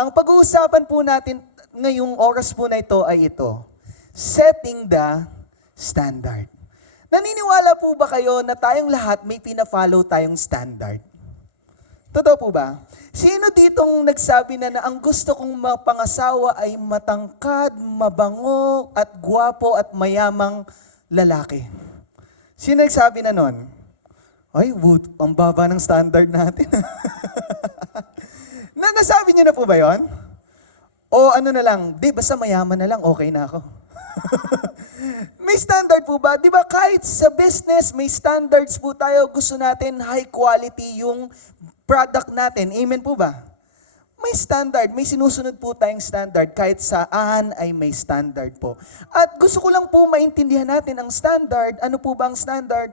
Ang pag-uusapan po natin ngayong oras po na ito ay ito, setting the standard. Naniniwala po ba kayo na tayong lahat may pina-follow tayong standard? Totoo po ba? Sino ditong nagsabi na ang gusto kong mapangasawa ay matangkad, mabango, at gwapo at mayamang lalaki? Sino nagsabi na nun? Ay, ang baba ng standard natin. Nasabi niyo na po ba yon? O ano na lang, di basta mayaman na lang, okay na ako. May standard po ba? Di ba kahit sa business, may standards po tayo. Gusto natin high quality yung product natin. Amen po ba? May standard, may sinusunod po tayong standard. Kahit saan ay may standard po. At gusto ko lang po maintindihan natin ang standard. Ano po ba ang standard?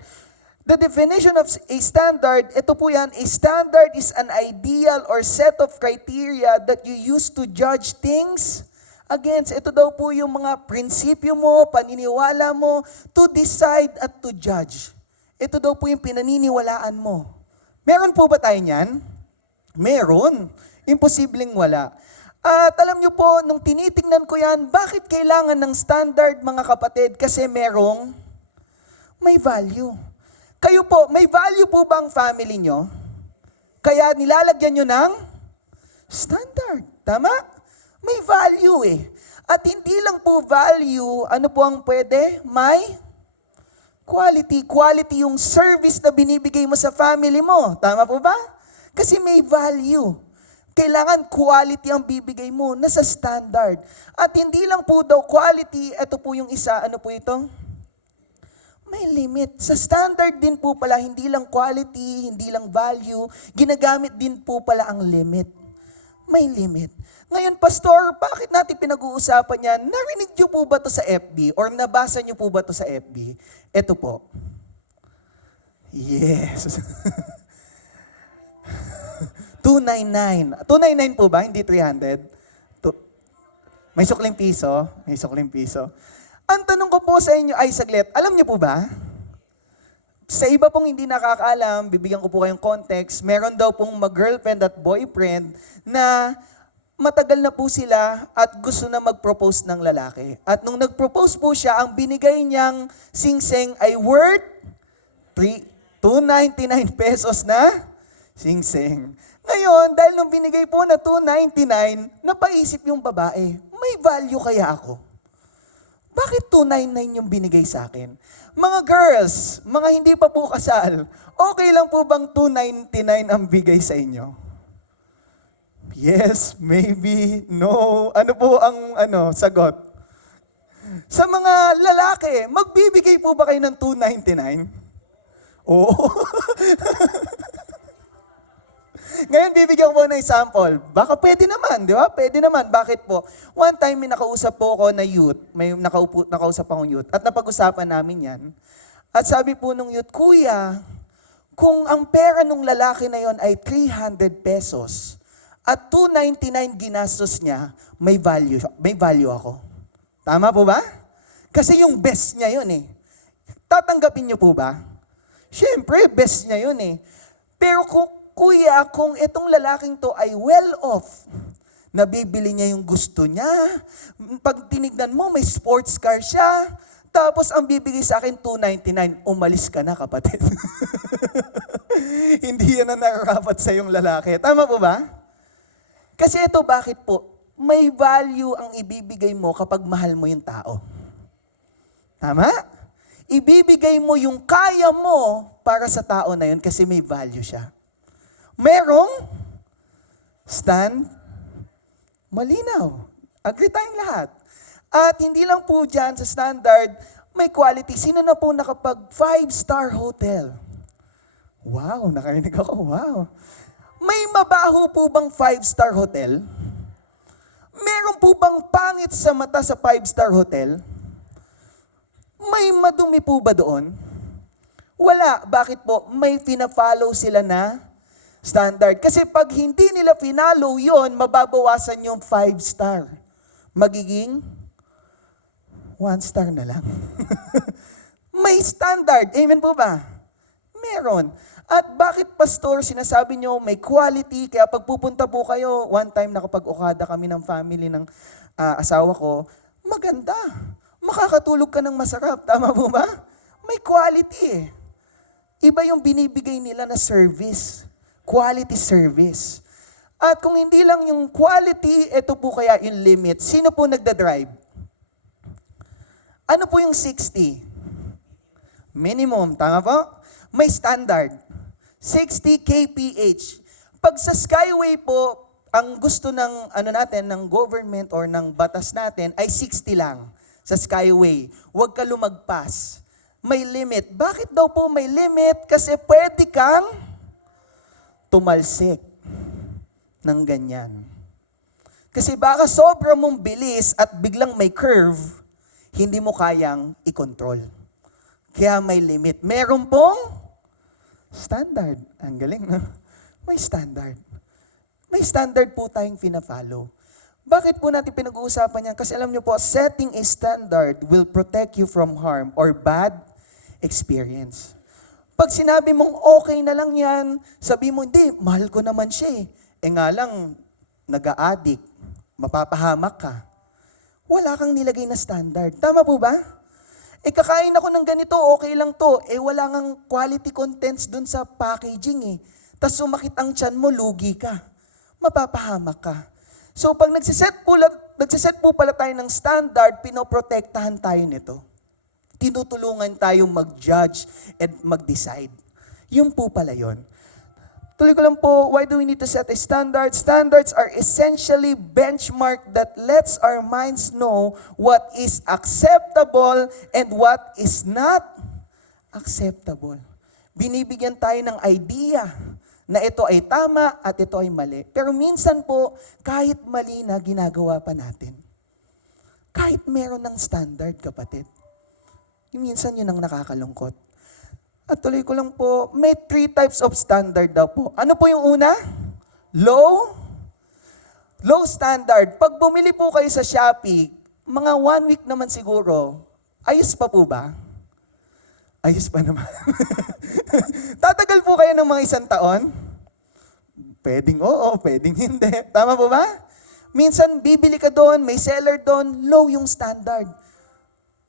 The definition of a standard, ito po yan, a standard is an ideal or set of criteria that you use to judge things against. Ito daw po yung mga prinsipyo mo, paniniwala mo, to decide at to judge. Ito daw po yung pinaniniwalaan mo. Meron po ba tayo niyan? Meron. Imposibleng wala. At alam niyo po, nung tinitingnan ko yan, bakit kailangan ng standard, mga kapatid? Kasi may value. Kayo po, may value po ba ang family nyo? Kaya nilalagyan nyo ng standard. Tama? May value eh. At hindi lang po value, ano po ang pwede? May quality. Quality yung service na binibigay mo sa family mo. Tama po ba? Kasi may value. Kailangan quality ang bibigay mo, nasa standard. At hindi lang po daw quality, ito po yung isa, ano po ito? May limit. Sa standard din po pala, hindi lang quality, hindi lang value, ginagamit din po pala ang limit. May limit. Ngayon, Pastor, bakit natin pinag-uusapan yan? Narinig niyo po ba to sa FB? Or nabasa niyo po ba to sa FB? Ito po. Yes. 299. 299 po ba? Hindi 300? May sukling piso? May sukling piso. Ang tanong ko po sa inyo ay saglit, alam niyo po ba? Sa iba pong hindi nakakaalam, bibigyan ko po kayong context, meron daw pong mag-girlfriend at boyfriend na matagal na po sila at gusto na mag-propose ng lalaki. At nung nag-propose po siya, ang binigay niyang singseng ay worth 299 pesos na singseng. Ngayon, dahil nung binigay po na 299, napaisip yung babae, may value kaya ako? Bakit 299 yung binigay sa akin? Mga girls, mga hindi pa po kasal, okay lang po bang 299 ang bigay sa inyo? Yes, maybe, no. Ano po ang sagot? Sa mga lalaki, magbibigay po ba kayo ng 299? Oo. Ngayon, bibigyan ko ng example. Baka pwede naman, di ba? Pwede naman. Bakit po? One time, may nakausap po ako na youth. May nakausap akong youth. At napag-usapan namin yan. At sabi po nung youth, Kuya, kung ang pera nung lalaki na yon ay 300 pesos at 299 ginastos niya, may value ako. Tama po ba? Kasi yung best niya yun eh. Tatanggapin niyo po ba? Siyempre, best niya yun eh. Pero Kuya, kung itong lalaking to ay well-off, nabibili niya yung gusto niya, pag tinignan mo, may sports car siya, tapos ang bibigay sa akin, 299, umalis ka na, kapatid. Hindi yan ang nararapat sa yung lalaki. Tama po ba? Kasi ito, bakit po? May value ang ibibigay mo kapag mahal mo yung tao. Tama? Ibibigay mo yung kaya mo para sa tao na yun kasi may value siya. Merong malinaw. Agree tayong lahat. At hindi lang po dyan sa standard, may quality. Sino na po nakapag 5-star hotel? Wow, nakarinig ako, wow. May mabaho po bang 5-star hotel? Meron po bang pangit sa mata sa 5-star hotel? May madumi po ba doon? Wala. Bakit po? May pina-follow sila na standard. Kasi pag hindi nila finalo yon, mababawasan yung 5-star. Magiging 1-star na lang. May standard. Amen po ba? Meron. At bakit, pastor, sinasabi nyo may quality, kaya pag pupunta po kayo, one time nakapag-ukada kami ng family ng asawa ko, maganda. Makakatulog ka ng masarap. Tama po ba? May quality eh. Iba yung binibigay nila na service. Quality service. At kung hindi lang yung quality, ito po kaya yung limit. Sino po nagda-drive? Ano po yung 60? Minimum, tama po? May standard. 60 kph. Pag sa Skyway po, ang gusto ng ng government or ng batas natin ay 60 lang sa Skyway. Huwag ka lumagpas. May limit. Bakit daw po may limit? Kasi pwede kang tumalsik ng ganyan. Kasi baka sobra mong bilis at biglang may curve, hindi mo kayang i-control. Kaya may limit. Meron pong standard. Ang galing, no? May standard. May standard po tayong pina-follow. Bakit po natin pinag-uusapan yan? Kasi alam nyo po, setting a standard will protect you from harm or bad experience. Pag sinabi mong okay na lang yan, sabi mo, hindi, mahal ko naman siya eh. Eh nga lang, nag-a-addict, mapapahamak ka. Wala kang nilagay na standard. Tama po ba? Eh kakain ako ng ganito, okay lang to. Eh wala ngang quality contents dun sa packaging eh. Tapos sumakit ang tiyan mo, lugi ka. Mapapahamak ka. So pag nagsiset po pala tayo ng standard, pinoprotektahan tayo nito. Tinutulungan tayong mag-judge and mag-decide. Yun po pala yun. Tuloy ko lang po, why do we need to set a standard? Standards are essentially benchmark that lets our minds know what is acceptable and what is not acceptable. Binibigyan tayo ng idea na ito ay tama at ito ay mali. Pero minsan po, kahit mali na, ginagawa pa natin. Kahit meron ng standard, kapatid. Minsan yun ang nakakalungkot. At tuloy ko lang po, may 3 types of standard daw po. Ano po yung una? Low standard. Pag bumili po kayo sa Shopee, mga 1 week naman siguro, ayos pa po ba? Ayos pa naman. Tatagal po kayo ng mga 1 taon? Pwedeng oo, pwedeng hindi. Tama po ba? Minsan bibili ka doon, may seller doon, low yung standard.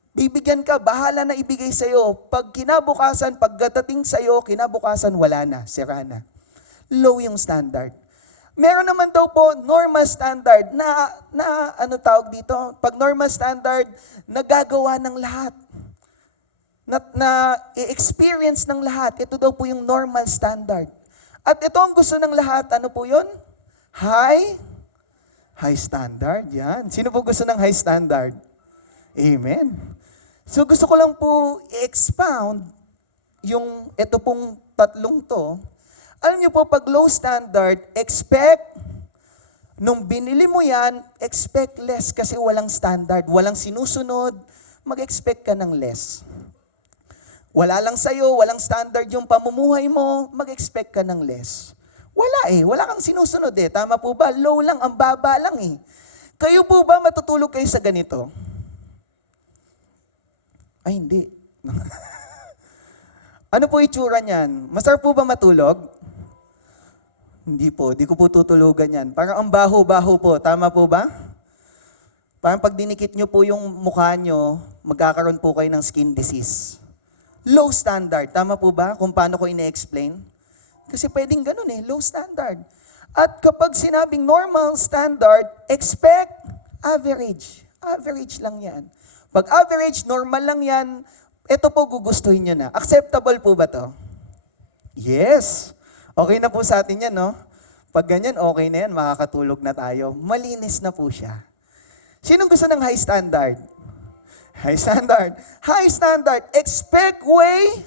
Bibigyan ka, bahala na ibigay sa'yo. Pag kinabukasan, pagdating sa'yo, kinabukasan, wala na, sira na. Low yung standard. Meron naman daw po normal standard na ano tawag dito? Pag normal standard, nagagawa ng lahat. Na i-experience ng lahat. Ito daw po yung normal standard. At ito ang gusto ng lahat, ano po yun? High standard, yan. Sino po gusto ng high standard? Amen. So gusto ko lang po i-expound yung ito pong tatlong to. Alam niyo po, pag low standard, nung binili mo yan, expect less kasi walang standard, walang sinusunod, mag-expect ka ng less. Wala lang sa'yo, walang standard yung pamumuhay mo, mag-expect ka ng less. Wala kang sinusunod eh. Tama po ba? Low lang, ang baba lang eh. Kayo po ba matutulog kayo sa ganito? Ay, hindi. Ano po itsura niyan? Masarap po ba matulog? Hindi po, di ko po tutulugan yan. Parang ang baho-baho po, tama po ba? Parang pag dinikit nyo po yung mukha nyo, magkakaroon po kayo ng skin disease. Low standard, tama po ba? Kung paano ko ine-explain? Kasi pwedeng ganun eh, low standard. At kapag sinabing normal standard, expect average. Average lang yan. Pag average, normal lang yan, ito po gugustuhin nyo na. Acceptable po ba to? Yes. Okay na po sa atin yan, no? Pag ganyan, okay na yan, makakatulog na tayo. Malinis na po siya. Sinong gusto ng high standard? High standard. High standard. Expect way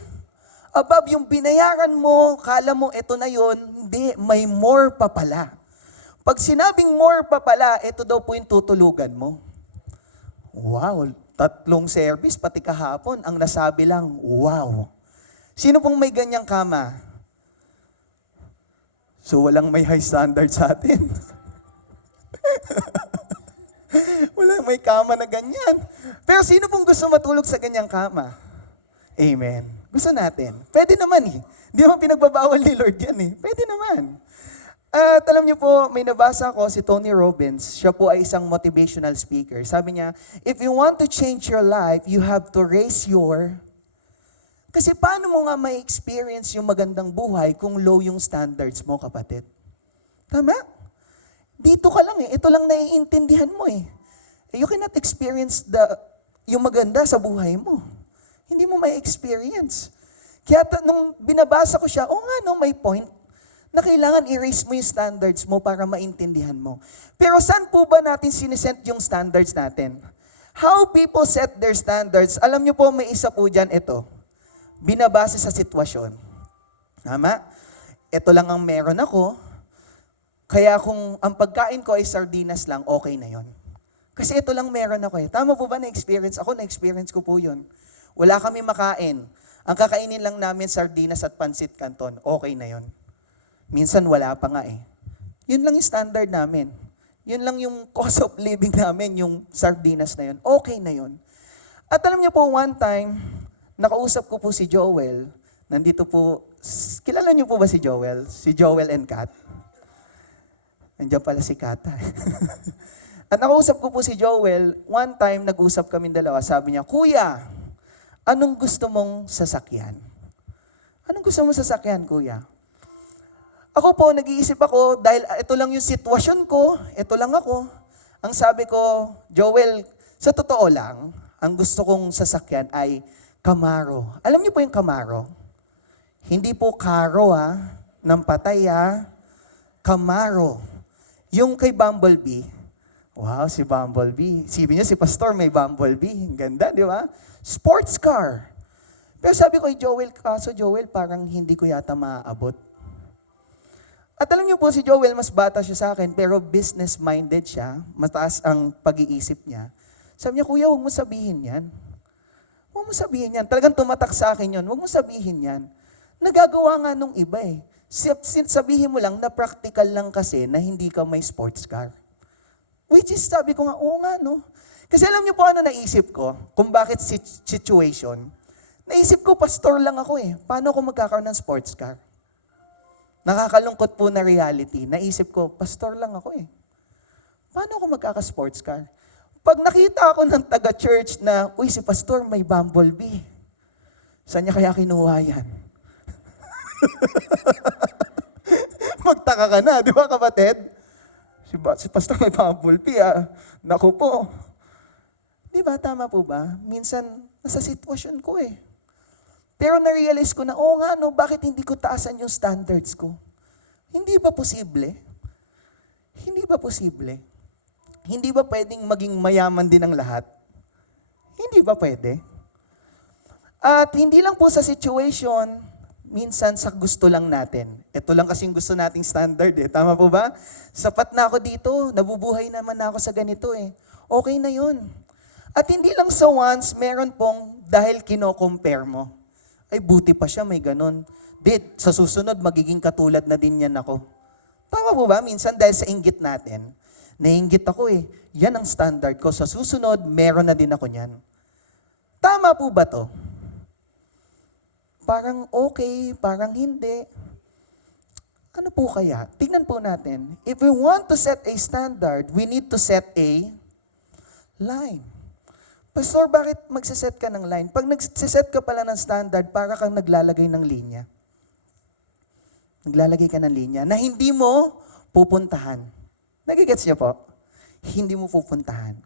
above yung binayaran mo, kala mo ito na yon, hindi, may more pa pala. Pag sinabing more pa pala, ito daw po yung tutulugan mo. Wow, 3 service, pati kahapon, ang nasabi lang, wow. Sino pong may ganyang kama? So walang may high standard sa atin. Walang may kama na ganyan. Pero sino pong gusto matulog sa ganyang kama? Amen. Gusto natin. Pwede naman eh. Hindi naman pinagbabawal ni Lord yan eh. Pwede naman. At alam niyo po, may nabasa ko si Tony Robbins. Siya po ay isang motivational speaker. Sabi niya, if you want to change your life, you have to raise your... Kasi paano mo nga may experience yung magandang buhay kung low yung standards mo, kapatid? Tama? Dito ka lang eh. Ito lang naiintindihan mo eh. You cannot experience yung maganda sa buhay mo. Hindi mo may experience. Kaya nung binabasa ko siya, nga no, may point na kailangan i-raise mo yung standards mo para maintindihan mo. Pero saan po ba natin sineset yung standards natin? How people set their standards, alam niyo po, may isa po dyan, ito. Binabase sa sitwasyon. Tama? Ito lang ang meron ako, kaya kung ang pagkain ko ay sardinas lang, okay na yon. Kasi ito lang meron ako eh. Tama po ba na-experience? Ako na-experience ko po yun. Wala kami makain. Ang kakainin lang namin sardinas at pansit canton, okay na yon. Minsan wala pa nga eh. Yun lang yung standard namin. Yun lang yung cost of living namin, yung sardinas na yun. Okay na yun. At alam niyo po, one time, nakausap ko po si Joel. Nandito po, kilala niyo po ba si Joel? Si Joel and Kat. Nandiyan pala si Kata. At nakausap ko po si Joel. One time, nag-usap kami dalawa. Sabi niya, Kuya, anong gusto mong sasakyan? Anong gusto mong sasakyan, Kuya? Ako po, nag-iisip ako, dahil ito lang yung sitwasyon ko, ito lang ako. Ang sabi ko, Joel, sa totoo lang, ang gusto kong sasakyan ay Camaro. Alam niyo po yung Camaro? Hindi po Caro ng patay Camaro. Yung kay Bumblebee, wow, si Bumblebee. Sipin niyo, si Pastor may Bumblebee. Ang ganda, di ba? Sports car. Pero sabi ko kay Joel, kaso Joel, parang hindi ko yata maaabot. At alam niyo po, si Joel, mas bata siya sa akin, pero business-minded siya. Mataas ang pag-iisip niya. Sabi niya, Kuya, huwag mo sabihin yan. Huwag mo sabihin yan. Talagang tumatak sa akin yun. Huwag mo sabihin yan. Nagagawa nga nung iba eh. Sabihin mo lang na practical lang kasi na hindi ka may sports car. Which is, sabi ko nga, oo nga no. Kasi alam niyo po ano naisip ko? Kung bakit situation? Naisip ko, pastor lang ako eh. Paano ako magkakaroon ng sports car? Nakakalungkot po na reality. Naisip ko, pastor lang ako eh. Paano ako magkaka-sports car? Pag nakita ako ng taga-church na, uy, si pastor may Bumblebee. Saan niya kaya kinuha yan? Magtaka ka na, di ba kapatid? Si pastor may Bumblebee Naku po. Di ba, tama po ba? Minsan, nasa sitwasyon ko eh. Pero na-realize ko na, nga no, bakit hindi ko taasan yung standards ko? Hindi ba posible? Hindi ba posible? Hindi ba pwedeng maging mayaman din ang lahat? Hindi ba pwede? At hindi lang po sa situation, minsan sa gusto lang natin. Ito lang kasing gusto nating standard eh. Tama po ba? Sapat na ako dito, nabubuhay naman na ako sa ganito eh. Okay na yun. At hindi lang sa once, meron pong dahil kino-compare mo. Ay, buti pa siya, may ganun. Sa susunod, magiging katulad na din yan ako. Tama po ba? Minsan dahil sa inggit natin, nainggit ako eh. Yan ang standard ko. Sa susunod, meron na din ako niyan. Tama po ba to? Parang okay, parang hindi. Ano po kaya? Tignan po natin. If we want to set a standard, we need to set a line. Pastor, bakit magsiset ka ng line? Pag nagsiset ka pala ng standard, para kang naglalagay ng linya. Naglalagay ka ng linya na hindi mo pupuntahan. Nagigets niyo po? Hindi mo pupuntahan.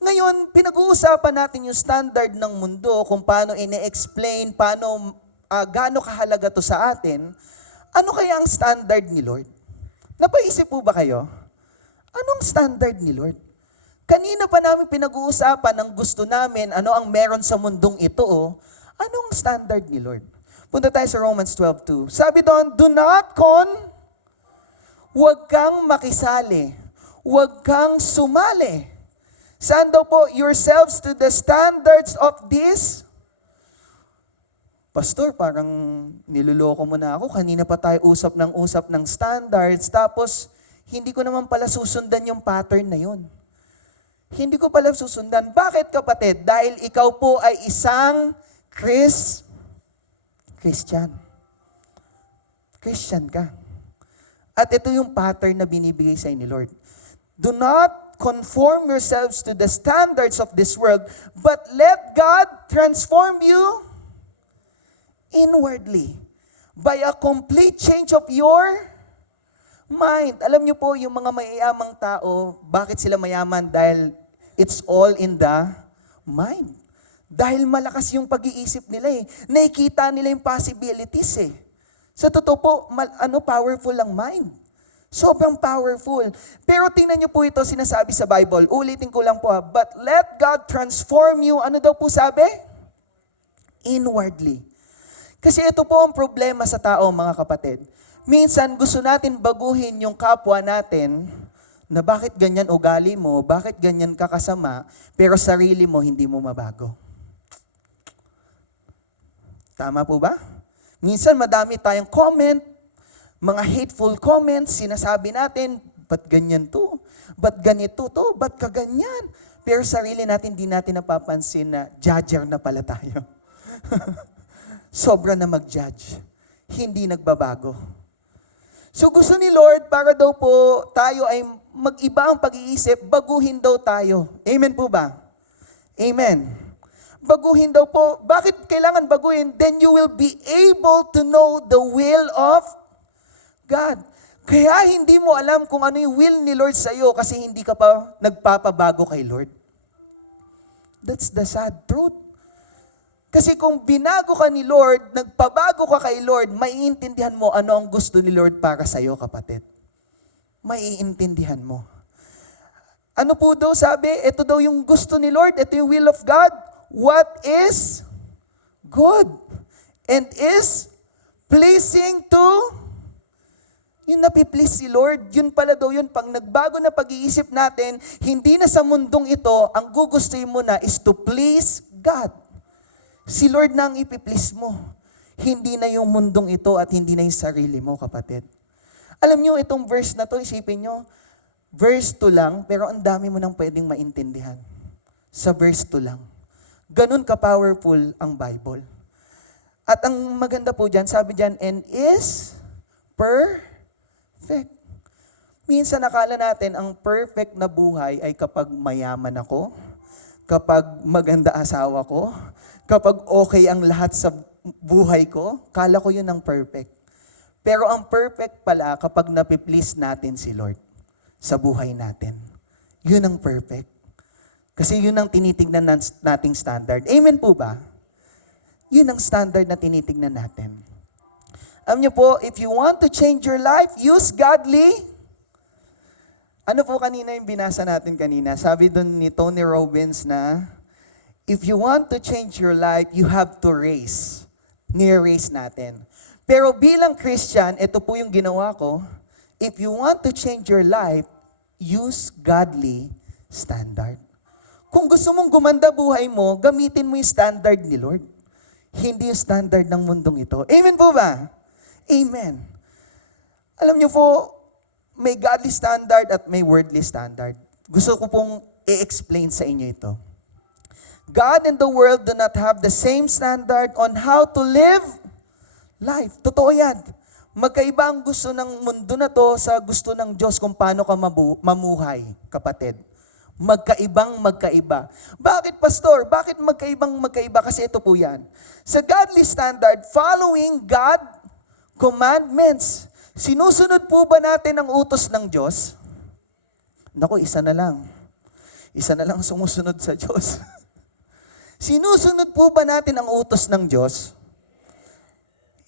Ngayon, pinag-uusapan natin yung standard ng mundo, kung paano ine-explain, gaano kahalaga to sa atin. Ano kaya ang standard ni Lord? Napaisip po ba kayo? Anong standard ni Lord? Kanina pa namin pinag-uusapan ang gusto namin, ano ang meron sa mundong ito, anong standard ni Lord? Punta tayo sa Romans 12:2. Sabi doon, huwag kang makisali, huwag kang sumali. Saan daw po? Yourselves to the standards of this. Pastor, parang niloloko mo na ako. Kanina pa tayo usap ng standards, tapos hindi ko naman pala susundan yung pattern na yun. Hindi ko pala susundan. Bakit kapatid? Dahil ikaw po ay isang Christian. Christian ka. At ito yung pattern na binibigay sa ni Lord. Do not conform yourselves to the standards of this world, but let God transform you inwardly by a complete change of your mind. Alam niyo po, yung mga mayayamang tao, bakit sila mayaman? Dahil it's all in the mind. Dahil malakas yung pag-iisip nila eh. Nakikita nila yung possibilities eh. Sa totoo po, powerful ang mind. Sobrang powerful. Pero tingnan niyo po ito, sinasabi sa Bible. Ulitin ko lang po but let God transform you. Ano daw po sabi? Inwardly. Kasi ito po ang problema sa tao, mga kapatid. Minsan gusto natin baguhin yung kapwa natin na bakit ganyan ugali mo, bakit ganyan kakasama, pero sarili mo hindi mo mabago. Tama po ba? Minsan madami tayong comment, mga hateful comments, sinasabi natin, ba't ganyan to? Ba't ganito to? Ba't kaganyan? Pero sarili natin, di natin napapansin na judger na pala tayo. Sobra na mag-judge. Hindi nagbabago. So gusto ni Lord, para daw po tayo ay mag-iba ang pag-iisip, baguhin daw tayo. Amen po ba? Amen. Baguhin daw po. Bakit kailangan baguhin? Then you will be able to know the will of God. Kaya hindi mo alam kung ano yung will ni Lord sa iyo kasi hindi ka pa nagpapabago kay Lord. That's the sad truth. Kasi kung binago ka ni Lord, nagpabago ka kay Lord, maiintindihan mo ano ang gusto ni Lord para sa iyo, kapatid. Maiintindihan mo. Ano po daw sabi? Ito daw yung gusto ni Lord, ito yung will of God. What is good and is pleasing to yung napiplease si Lord, yun pala daw yun. Pag nagbago na pag-iisip natin, hindi na sa mundong ito, ang gugustuhin mo na is to please God. Si Lord na ang ipiplease mo. Hindi na yung mundong ito at hindi na yung sarili mo, kapatid. Alam nyo, itong verse na to, isipin nyo, verse 2 lang, pero ang dami mo nang pwedeng maintindihan. Sa verse 2 lang. Ganun ka-powerful ang Bible. At ang maganda po dyan, sabi dyan, and is perfect. Minsan nakala natin ang perfect na buhay ay kapag mayaman ako, kapag maganda asawa ko, kapag okay ang lahat sa buhay ko, kala ko yun ang perfect. Pero ang perfect pala kapag napiplease natin si Lord sa buhay natin. Yun ang perfect. Kasi yun ang tinitignan nating standard. Amen po ba? Yun ang standard na tinitignan natin. Alam niyo po, if you want to change your life, use godly. Ano po kanina yung binasa natin kanina? Sabi doon ni Tony Robbins na, if you want to change your life, you have to race. Ni-race natin. Pero bilang Christian, ito po yung ginawa ko. If you want to change your life, use godly standard. Kung gusto mong gumanda buhay mo, gamitin mo yung standard ni Lord. Hindi yung standard ng mundong ito. Amen po ba? Amen. Alam niyo po, may godly standard at may worldly standard. Gusto ko pong i-explain sa inyo ito. God and the world do not have the same standard on how to live life. Totoo yan. Magkaiba ang gusto ng mundo na to sa gusto ng Diyos kung paano ka mamuhay, kapatid. Magkaiba. Bakit, pastor? Bakit magkaiba? Kasi ito po yan. Sa godly standard, following God commandments. Sinusunod po ba natin ang utos ng Diyos? Naku, isa na lang. Isa na lang sumusunod sa Diyos. Sinusunod po ba natin ang utos ng Diyos?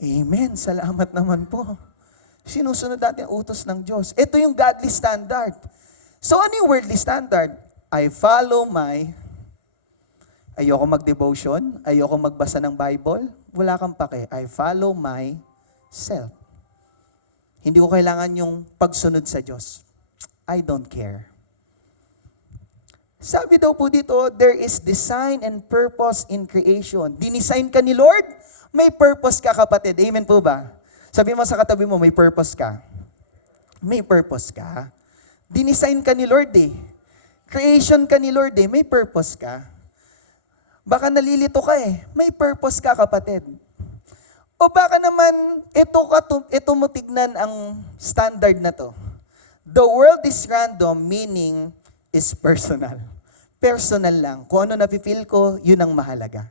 Amen. Salamat naman po. Sinusunod natin ang utos ng Diyos. Ito yung godly standard. So ano yung worldly standard? I follow ayoko mag-devotion, ayoko magbasa ng Bible, wala kang pake. I follow myself. Hindi ko kailangan yung pagsunod sa Diyos. I don't care. Sabi daw po dito, there is design and purpose in creation. Dinisign ka ni Lord, may purpose ka, kapatid. Amen po ba? Sabi mo sa katabi mo, may purpose ka. May purpose ka. Dinisign ka ni Lord eh. Creation ka ni Lord eh. May purpose ka. Baka nalilito ka eh. May purpose ka, kapatid. O baka naman, ito mo tignan ang standard na to. The world is random, meaning is personal. Personal lang. Kung ano nafe-feel ko, yun ang mahalaga.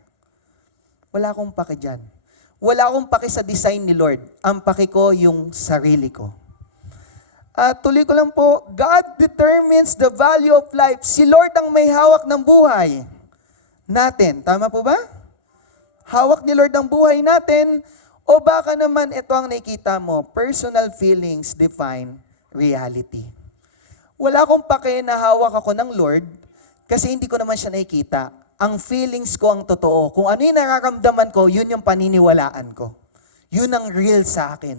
Wala akong paki dyan. Wala akong paki sa design ni Lord. Ang paki ko, yung sarili ko. At tuloy ko lang po, God determines the value of life. Si Lord ang may hawak ng buhay natin. Tama po ba? Hawak ni Lord ang buhay natin. O baka naman ito ang nakikita mo, personal feelings define reality. Wala akong pake na hawak ako ng Lord kasi hindi ko naman siya nakikita. Ang feelings ko ang totoo. Kung ano yung nararamdaman ko, yun yung paniniwalaan ko. Yun ang real sa akin.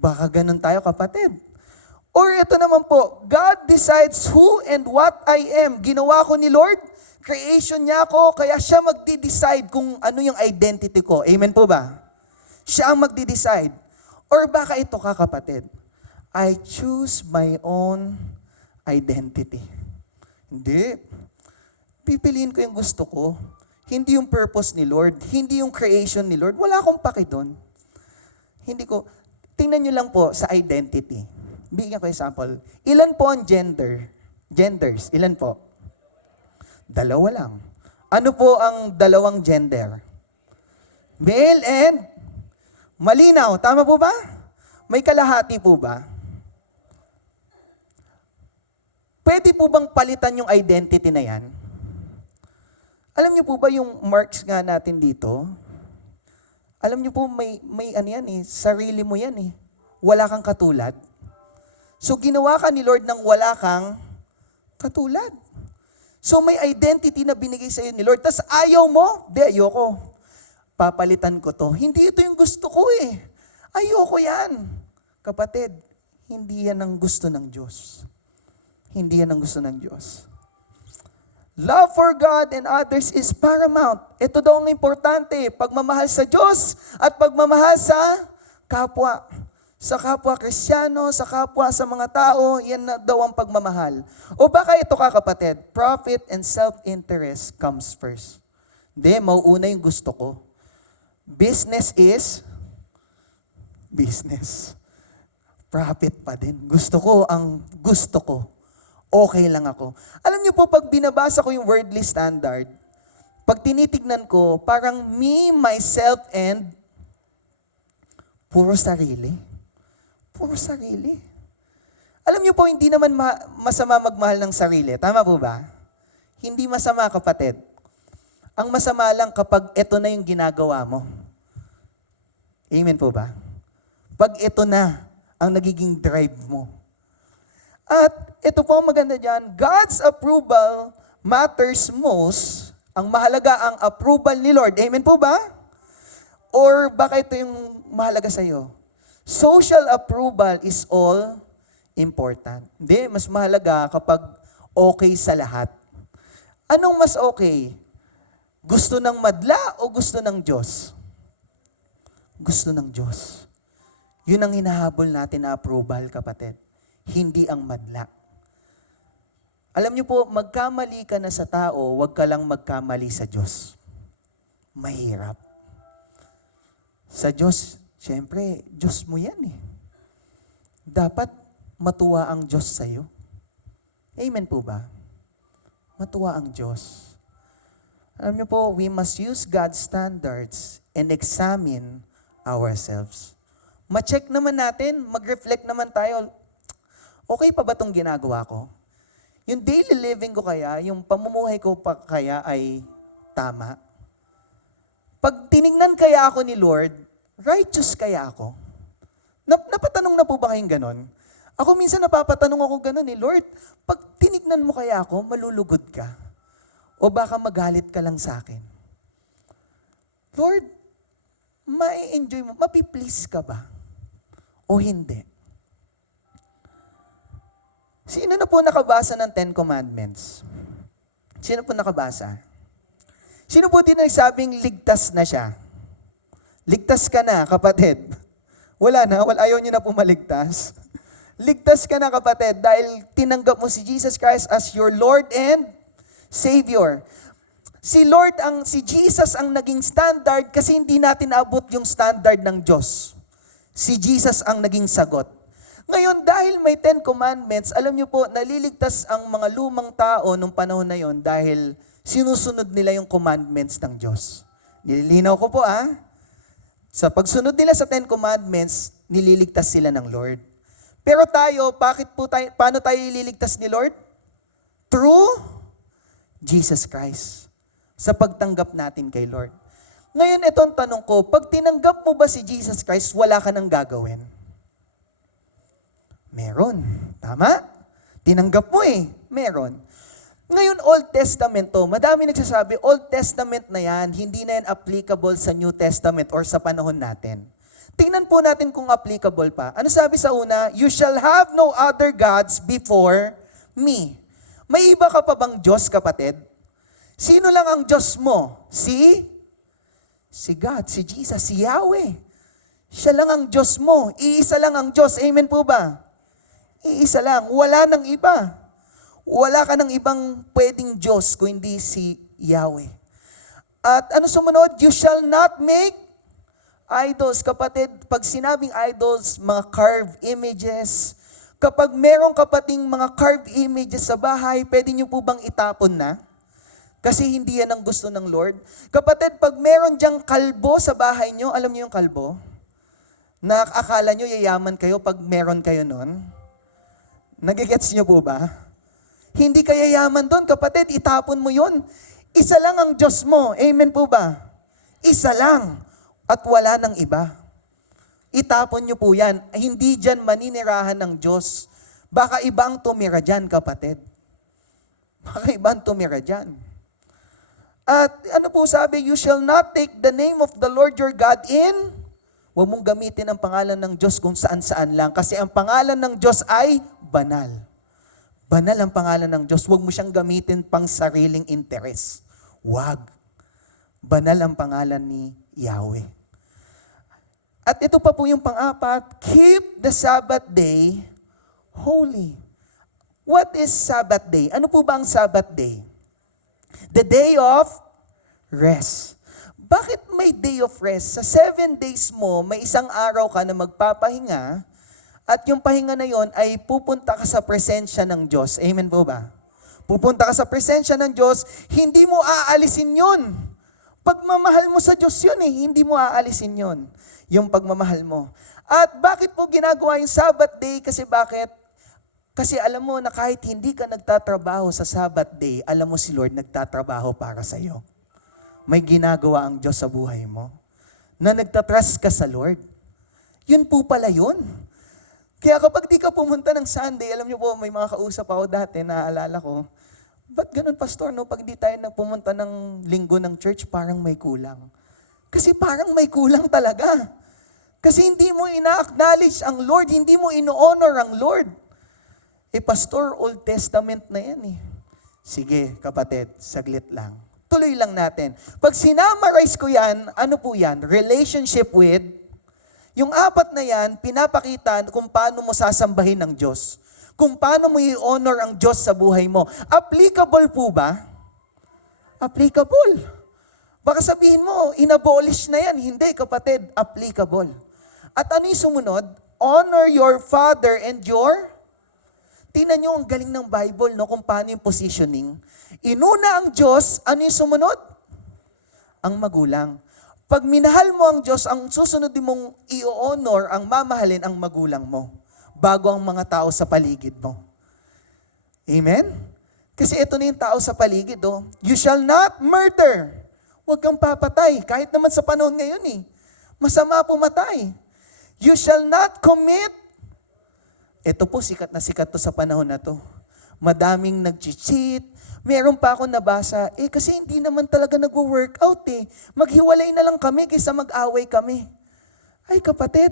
Baka ganun tayo, kapatid. Or ito naman po, God decides who and what I am. Ginawa ko ni Lord, creation niya ako, kaya siya magdi-decide kung ano yung identity ko. Amen po ba? Siya ang magdi-decide. Or baka ito ka, kapatid, I choose my own identity. Hindi. Pipiliin ko yung gusto ko. Hindi yung purpose ni Lord. Hindi yung creation ni Lord. Wala akong paki doon. Hindi ko. Tingnan nyo lang po sa identity. Bigyan ko example. Ilan po ang genders? Ilan po? 2 lang. Ano po ang 2 gender? Male and malinaw. Tama po ba? May kalahati po ba? Pwede po bang palitan yung identity na yan? Alam niyo po ba yung marks nga natin dito? Alam niyo po may ano yan eh, sarili mo yan eh. Wala kang katulad. So ginawa ka ni Lord nang wala kang katulad. So may identity na binigay sa iyo ni Lord. Tas ayaw mo? Di, ayoko. Papalitan ko to. Hindi ito yung gusto ko eh. Ayoko yan. Kapatid, hindi yan ang gusto ng Diyos. Hindi yan ang gusto ng Diyos. Love for God and others is paramount. Ito daw ang importante. Pagmamahal sa Diyos at pagmamahal sa kapwa. Sa kapwa Kristiyano, sa kapwa sa mga tao, yan na daw ang pagmamahal. O baka ito ka, kapatid, profit and self-interest comes first. Hindi, mauuna yung gusto ko. Business is business. Profit pa din. Gusto ko ang gusto ko. Okay lang ako. Alam niyo po, pag binabasa ko yung worldly standard, pag tinitignan ko, parang me, myself, and puro sarili. Puro sarili. Alam niyo po, hindi naman masama magmahal ng sarili. Tama po ba? Hindi masama, kapatid. Ang masama lang kapag ito na yung ginagawa mo. Amen po ba? Pag ito na ang nagiging drive mo. At ito po ang maganda dyan, God's approval matters most. Ang mahalaga ang approval ni Lord. Amen po ba? Or baka ito yung mahalaga sa'yo? Social approval is all important. Hindi, mas mahalaga kapag okay sa lahat. Anong mas okay? Gusto ng madla o gusto ng Diyos? Gusto ng Diyos. Yun ang hinahabol natin na approval, kapatid. Hindi ang madla. Alam niyo po, magkamali ka na sa tao, huwag ka lang magkamali sa Diyos. Mahirap. Sa Diyos, siyempre, Diyos mo yan eh. Dapat matuwa ang Diyos sa'yo. Amen po ba? Matuwa ang Diyos. Alam niyo po, we must use God's standards and examine ourselves. Ma-check naman natin, mag-reflect naman tayo. Okay pa ba itong ginagawa ko? Yung daily living ko kaya, yung pamumuhay ko pa kaya ay tama? Pag tinignan kaya ako ni Lord, righteous kaya ako? Napatanong na po ba kayong ganon? Ako minsan napapatanong ako ganon eh, Lord, pag tinignan mo kaya ako, malulugod ka? O baka magalit ka lang sa akin? Lord, ma-enjoy mo, mapiplease ka ba? O hindi? Sino na po nakabasa ng 10 Commandments? Sino po nakabasa? Sino po din nagsabing ligtas na siya? Ligtas ka na, kapatid. Wala na, ayaw niyo na po maligtas. Ligtas ka na, kapatid, dahil tinanggap mo si Jesus Christ as your Lord and Savior. Si Jesus ang naging standard kasi hindi natin naabot yung standard ng Diyos. Si Jesus ang naging sagot. Ngayon, dahil may 10 Commandments, alam niyo po, naliligtas ang mga lumang tao nung panahon na yon dahil sinusunod nila yung commandments ng Diyos. Nililinaw ko po Sa pagsunod nila sa 10 Commandments, nililigtas sila ng Lord. Pero tayo, paano tayo ililigtas ni Lord? Through Jesus Christ. Sa pagtanggap natin kay Lord. Ngayon, itong tanong ko, pag tinanggap mo ba si Jesus Christ, wala ka nang gagawin? Meron. Tama? Tinanggap mo meron. Ngayon, Old Testament to. Madami nagsasabi, Old Testament na yan, hindi na yan applicable sa New Testament or sa panahon natin. Tingnan po natin kung applicable pa. Ano sabi sa una? You shall have no other gods before me. May iba ka pa bang Diyos, kapatid? Sino lang ang Diyos mo? Si God, si Jesus, si Yahweh. Siya lang ang Diyos mo. Iisa lang ang Diyos. Amen po ba? Iisa lang. Wala nang iba. Wala ka ng ibang pwedeng Diyos kung hindi si Yahweh. At ano sumunod? You shall not make idols. Kapatid, pag sinabing idols, mga carved images, kapag merong kapating mga carved images sa bahay, pwede nyo po bang itapon na? Kasi hindi yan ang gusto ng Lord. Kapatid, pag meron diyang kalbo sa bahay nyo, alam niyo yung kalbo? Na akala nyo yayaman kayo pag meron kayo nun? Nagigets nyo po ba? Hindi ka yayaman doon, kapatid, itapon mo yun. Isa lang ang Diyos mo. Amen po ba? Isa lang. At wala nang iba. Itapon nyo po yan. Hindi dyan maninirahan ng Diyos. Baka ibang tumira dyan, kapatid. Baka ibang tumira dyan. At ano po sabi, you shall not take the name of the Lord your God in. Huwag mong gamitin ang pangalan ng Diyos kung saan-saan lang. Kasi ang pangalan ng Diyos ay banal. Banal ang pangalan ng Diyos. Huwag mo siyang gamitin pang sariling interes. Huwag. Banal ang pangalan ni Yahweh. At ito pa po yung pang-apat, keep the Sabbath day holy. What is Sabbath day? Ano po ba ang Sabbath day? The day of rest. Bakit may day of rest? Sa 7 days mo, may isang araw ka na magpapahinga at yung pahinga na yon ay pupunta ka sa presensya ng Diyos. Amen po ba? Pupunta ka sa presensya ng Diyos, hindi mo aalisin yun. Pagmamahal mo sa Diyos yun hindi mo aalisin yun. Yung pagmamahal mo. At bakit po ginagawa yung Sabbath day? Kasi bakit? Kasi alam mo na kahit hindi ka nagtatrabaho sa Sabbath day, alam mo si Lord nagtatrabaho para sa iyo. May ginagawa ang Diyos sa buhay mo. Na nagtatrust ka sa Lord. Yun po pala yun. Kaya kapag di ka pumunta ng Sunday, alam niyo po, may mga kausap ako dati, naaalala ko, ba't ganun, pastor, no? Pag di tayo nagpumunta ng linggo ng church, parang may kulang. Kasi parang may kulang talaga. Kasi hindi mo ina-acknowledge ang Lord, hindi mo ino-honor ang Lord. Pastor, Old Testament na yan Sige, kapatid, saglit lang. Tuloy lang natin. Pag sinamarize ko yan, ano po yan? Relationship with, yung 4 na yan, pinapakita kung paano mo sasambahin ng Diyos. Kung paano mo i-honor ang Diyos sa buhay mo. Applicable po ba? Applicable. Baka sabihin mo, inabolish na yan. Hindi, kapatid, applicable. At ano yung sumunod? Honor your father and your. Tingnan nyo ang galing ng Bible, no, kung paano yung positioning. Inuna ang Diyos, ano yung sumunod? Ang magulang. Pag minahal mo ang Diyos, ang susunod mong i-honor, ang mamahalin ang magulang mo, bago ang mga tao sa paligid mo. Amen? Kasi ito na yung tao sa paligid. You shall not murder. Huwag kang papatay. Kahit naman sa panahon ngayon masama pumatay. You shall not commit. Ito po, sikat na sikat to sa panahon na to. Madaming nag-cheat. Meron pa ako nabasa, kasi hindi naman talaga nag-workout Maghiwalay na lang kami kaysa mag-away kami. Ay kapatid,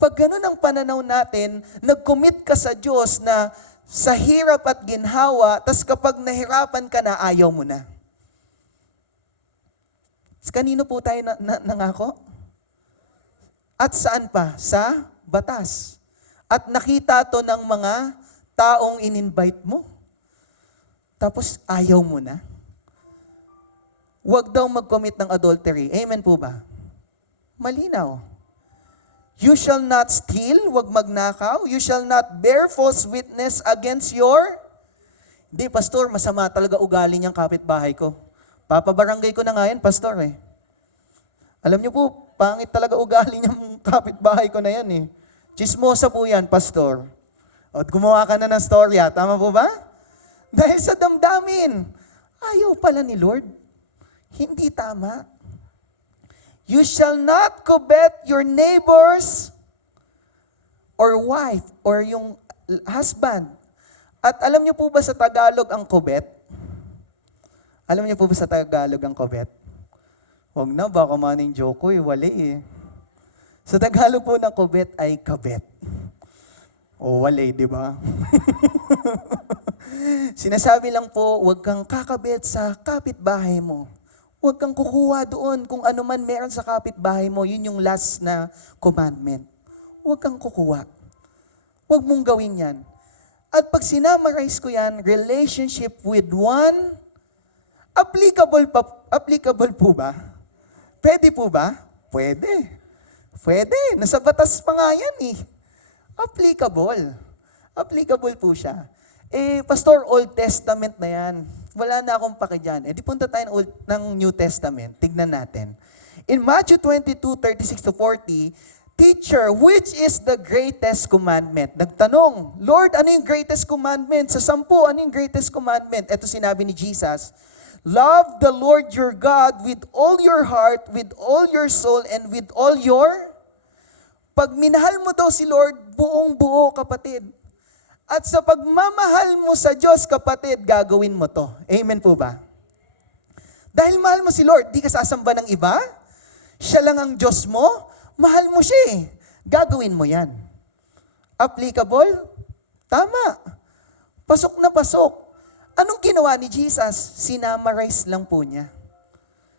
pag ganun ang pananaw natin, nag-commit ka sa Diyos na sa hirap at ginhawa, tas kapag nahirapan ka na, ayaw mo na. Kanino po tayo nangako? At saan pa? Sa batas. At nakita to ng mga taong in-invite mo. Tapos ayaw mo na. Huwag daw mag-commit ng adultery. Amen po ba? Malinaw. You shall not steal, huwag magnakaw. You shall not bear false witness against your... Hindi, pastor, masama talaga ugali niyang kapitbahay ko. Papabarangay ko na nga yan, pastor eh. Alam niyo po, pangit talaga ugali niyang kapitbahay ko na yan eh. Chismosa po yan, pastor. At gumawa ka na ng storya, tama po ba? Dahil sa damdamin, ayaw pala ni Lord. Hindi tama. You shall not covet your neighbors or wife or yung husband. At alam niyo po ba sa Tagalog ang covet? Alam niyo po ba sa Tagalog ang covet? Huwag na, baka maning joke ko wali eh. Sa Tagalog po ng covet ay kabet. O wali, di ba? Sinasabi lang po, huwag kang kakabet sa kapitbahay mo. Huwag kang kukuha doon kung ano man meron sa kapitbahay mo. Yun yung last na commandment. Huwag kang kukuha. Huwag mong gawin yan. At pag sinamarize ko yan, relationship with one, applicable po ba? Pwede po ba? Pwede. Pwede. Nasa batas pa nga yan eh. Applicable. Applicable po siya. Eh, Pastor, Old Testament na yan. Wala na akong paki dyan. Eh, di punta tayo ng New Testament. Tignan natin. In Matthew 22:36-40, Teacher, which is the greatest commandment? Nagtanong, Lord, ano yung greatest commandment? Sa 10, ano yung greatest commandment? Ito sinabi ni Jesus, love the Lord your God with all your heart, with all your soul, and with all your... Pag minahal mo daw si Lord, buong-buo, kapatid. At sa pagmamahal mo sa Diyos, kapatid, gagawin mo to. Amen po ba? Dahil mahal mo si Lord, di ka sasamba ng iba? Siya lang ang Diyos mo? Mahal mo siya eh. Gagawin mo yan. Applicable? Tama. Pasok na pasok. Anong ginawa ni Jesus? Sinamarize lang po niya.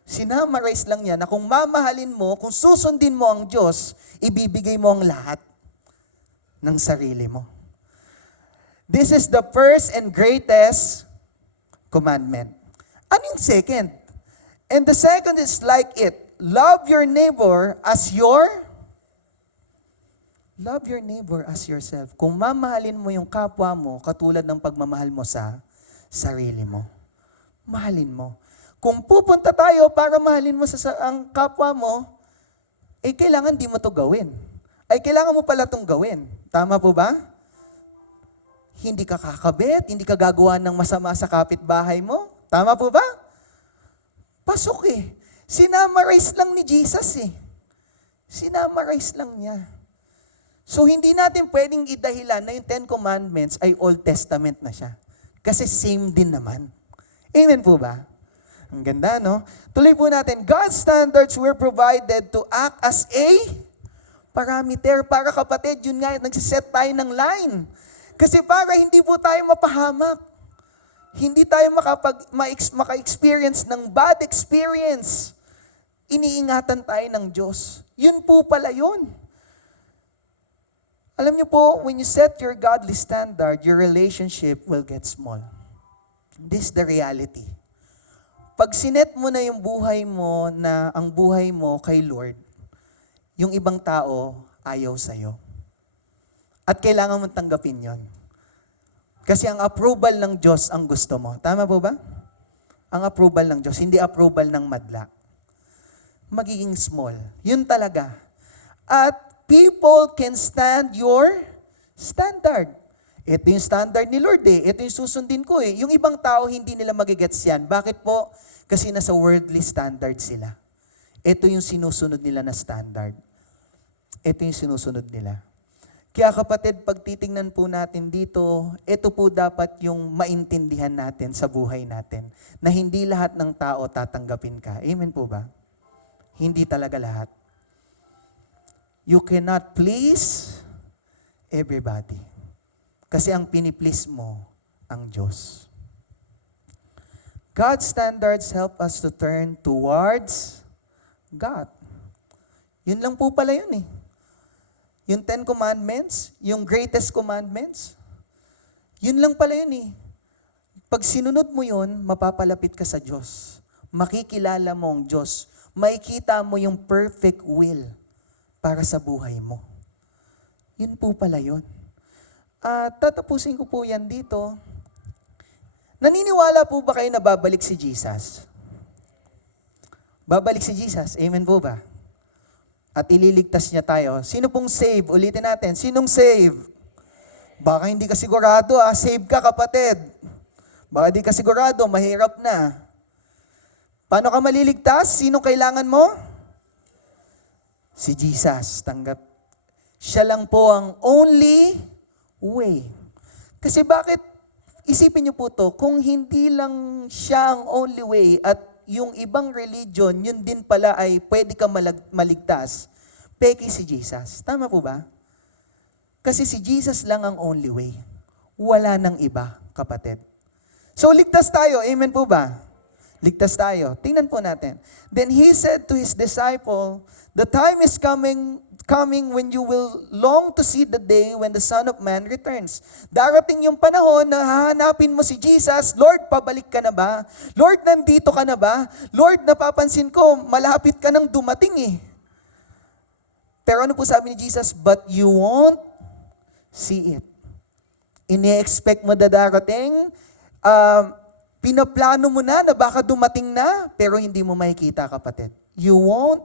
Sinamarize lang niya na kung mamahalin mo, kung susundin mo ang Diyos, ibibigay mo ang lahat ng sarili mo. This is the first and greatest commandment. Ano yung second? And the second is like it. Love your neighbor as yourself. Kung mamahalin mo yung kapwa mo, katulad ng pagmamahal mo sa sarili mo. Mahalin mo. Kung pupunta tayo para mahalin mo ang kapwa mo, eh kailangan di mo to gawin. Ay kailangan mo pala tong gawin. Tama po ba? Hindi ka kakabit, hindi ka gagawa ng masama sa kapitbahay mo. Tama po ba? Pasok eh. Sinamarize lang ni Jesus eh. Sinamarize lang niya. So hindi natin pwedeng idahilan na yung 10 Commandments ay Old Testament na siya. Kasi same din naman. Amen po ba? Ang ganda, no? Tuloy po natin. God's standards were provided to act as a parameter. Para kapatid, yun nga, nagsiset tayo ng line. Kasi para hindi po tayo mapahamak. Hindi tayo maka-experience ng bad experience. Iniingatan tayo ng Diyos. Yun po pala yun. Alam niyo po, when you set your godly standard, your relationship will get small. This is the reality. Pag sinet mo na yung buhay mo na ang buhay mo kay Lord, yung ibang tao ayaw sa'yo. At kailangan mong tanggapin yon. Kasi ang approval ng Diyos ang gusto mo. Tama po ba? Ang approval ng Diyos, hindi approval ng madla. Magiging small. Yun talaga. At people can stand your standard. Ito yung standard ni Lord eh. Ito yung susundin ko eh. Yung ibang tao, hindi nila magigets yan. Bakit po? Kasi nasa worldly standard sila. Ito yung sinusunod nila na standard. Ito yung sinusunod nila. Kaya kapatid, pag titingnan po natin dito, ito po dapat yung maintindihan natin sa buhay natin. Na hindi lahat ng tao tatanggapin ka. Amen po ba? Hindi talaga lahat. You cannot please everybody. Kasi ang piniplease mo, ang Diyos. God's standards help us to turn towards God. Yun lang po pala yun eh. Yung 10 Commandments, yung greatest commandments, yun lang pala yun eh. Pag sinunod mo yun, mapapalapit ka sa Diyos. makikilala mo ang Diyos. Makikita mo yung perfect will para sa buhay mo. Yun po pala yun. At tatapusin ko po yan dito. Naniniwala po ba kayo na babalik si Jesus? Babalik si Jesus. Amen po ba? At ililigtas niya tayo. Sino pong save? Ulitin natin. Sinong save? Baka hindi ka sigurado, save ka kapatid. Baka hindi ka sigurado, mahirap na. Paano ka maliligtas? Sino kailangan mo? Si Jesus. Tanggap. Siya lang po ang only way. Kasi bakit, isipin niyo po to, kung hindi lang siya ang only way at yung ibang religion, yun din pala ay pwede ka maligtas, peke si Jesus. Tama po ba? Kasi si Jesus lang ang only way. Wala nang iba, kapatid. So, ligtas tayo. Amen po ba? Ligtas tayo. Tingnan po natin. Then he said to his disciple, the time is coming when you will long to see the day when the Son of Man returns. Darating yung panahon na hahanapin mo si Jesus, Lord, pabalik ka na ba? Lord, nandito ka na ba? Lord, napapansin ko, malapit ka nang dumating eh. Pero ano po sabi ni Jesus? But you won't see it. Ini-expect mo darating, pinaplano mo na baka dumating na, pero hindi mo makikita, kapatid. You won't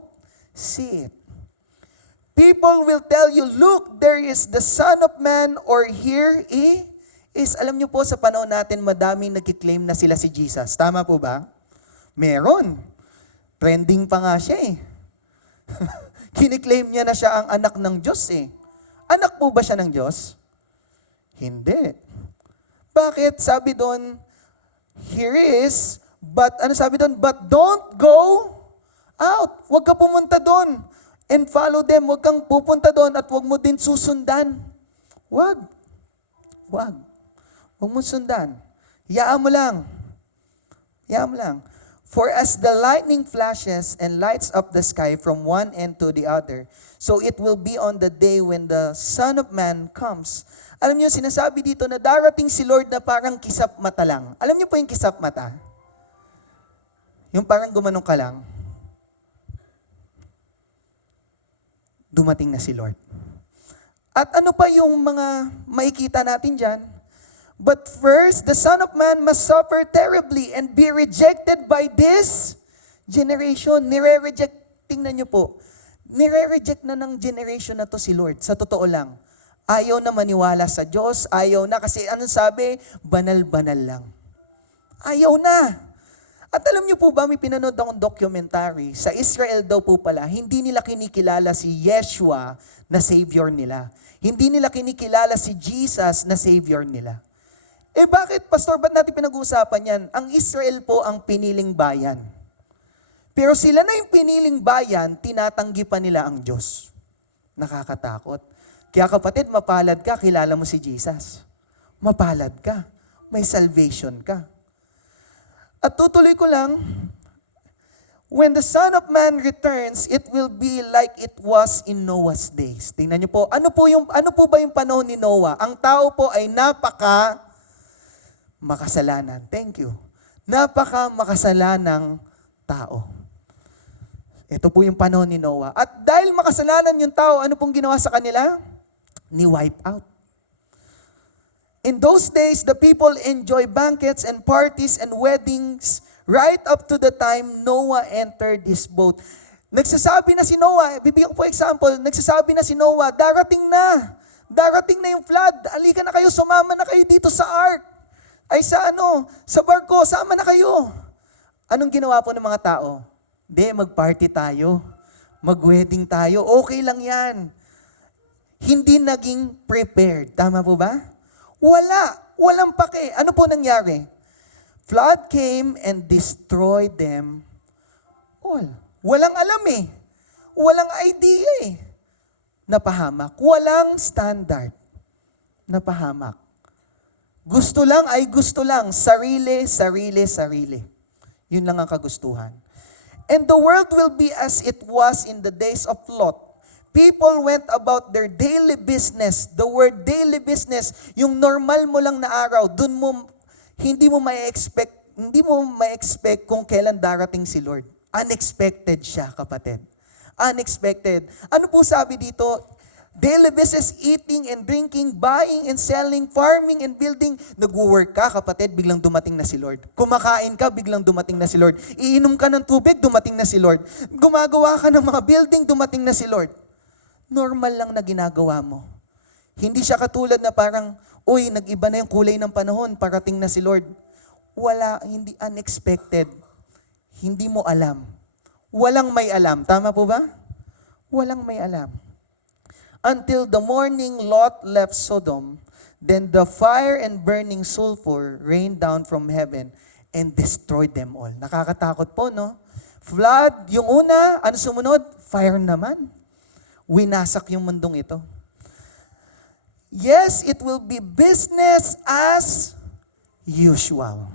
see it. People will tell you, look, there is the Son of Man, or here is. Alam niyo po, sa panahon natin, madaming nagkiklaim na sila si Jesus. Tama po ba? Meron. Trending pa nga siya eh. Kiniklaim niya na siya ang anak ng Diyos eh. Anak po ba siya ng Diyos? Hindi. Bakit? Sabi doon, here is, but, ano sabi doon? But don't go out. Huwag ka pumunta doon. And follow them. Huwag kang pupunta doon at huwag mo din susundan. Huwag. Huwag. Huwag mo sundan. Hayaan mo lang. Hayaan mo lang. For as the lightning flashes and lights up the sky from one end to the other, so it will be on the day when the Son of Man comes. Alam niyo, sinasabi dito na darating si Lord na parang kisap mata lang. Alam niyo po yung kisap mata? Yung parang gumanong ka lang. Dumating na si Lord. At ano pa yung mga makikita natin dyan? But first, the Son of Man must suffer terribly and be rejected by this generation. Nire-reject, tingnan nyo po, nire-reject na ng generation na to si Lord. Sa totoo lang. Ayaw na maniwala sa Diyos, ayaw na, kasi anong sabi? Banal-banal lang. Ayaw na. At alam niyo po ba, may pinanood akong documentary, sa Israel daw po pala, hindi nila kinikilala si Yeshua na Savior nila. Hindi nila kinikilala si Jesus na Savior nila. Eh bakit, Pastor, ba't natin pinag-uusapan yan? Ang Israel po ang piniling bayan. Pero sila na yung piniling bayan, tinatanggi pa nila ang Diyos. Nakakatakot. Kaya kapatid, mapalad ka, kilala mo si Jesus. Mapalad ka. May salvation ka. At tutuloy ko lang, when the Son of Man returns, it will be like it was in Noah's days. Tingnan niyo po, ano po ba yung panahon ni Noah? Ang tao po ay makasalanan. Thank you. Makasalanang tao. Ito po yung panahon ni Noah. At dahil makasalanan yung tao, ano pong ginawa sa kanila? Ni-wipe out. In those days, the people enjoy banquets and parties and weddings right up to the time Noah entered his boat. Nagsasabi na si Noah, bibigyan ko po example, nagsasabi na si Noah, darating na yung flood, halika na kayo, sumama na kayo dito sa ark. Ay sa barko, sama na kayo. Anong ginawa po ng mga tao? Mag-party tayo, mag-wedding tayo, okay lang yan. Hindi naging prepared, tama po ba? Walang pake. Ano po nangyari? Flood came and destroyed them all. Walang alam eh. Walang idea eh. Napahamak. Walang standard. Napahamak. Gusto lang ay gusto lang. Sarili. Yun lang ang kagustuhan. And the world will be as it was in the days of Lot. People went about their daily business. The word daily business, yung normal mo lang na araw, hindi mo may expect hindi mo ma-expect kung kailan darating si Lord. Unexpected siya, kapatid. Unexpected. Ano po sabi dito? Daily business, eating and drinking, buying and selling, farming and building. Nag-work ka, kapatid, biglang dumating na si Lord. Kumakain ka, biglang dumating na si Lord. Iinom ka ng tubig, dumating na si Lord. Gumagawa ka ng mga building, dumating na si Lord. Normal lang na ginagawa mo. Hindi siya katulad na parang, uy, nag-iba na yung kulay ng panahon, parating na si Lord. Wala, hindi unexpected. Hindi mo alam. Walang may alam. Tama po ba? Walang may alam. Until the morning Lot left Sodom, then the fire and burning sulfur rained down from heaven and destroyed them all. Nakakatakot po, no? Flood, yung una, ano sumunod? Fire naman. Winasak yung mundong ito. Yes, it will be business as usual.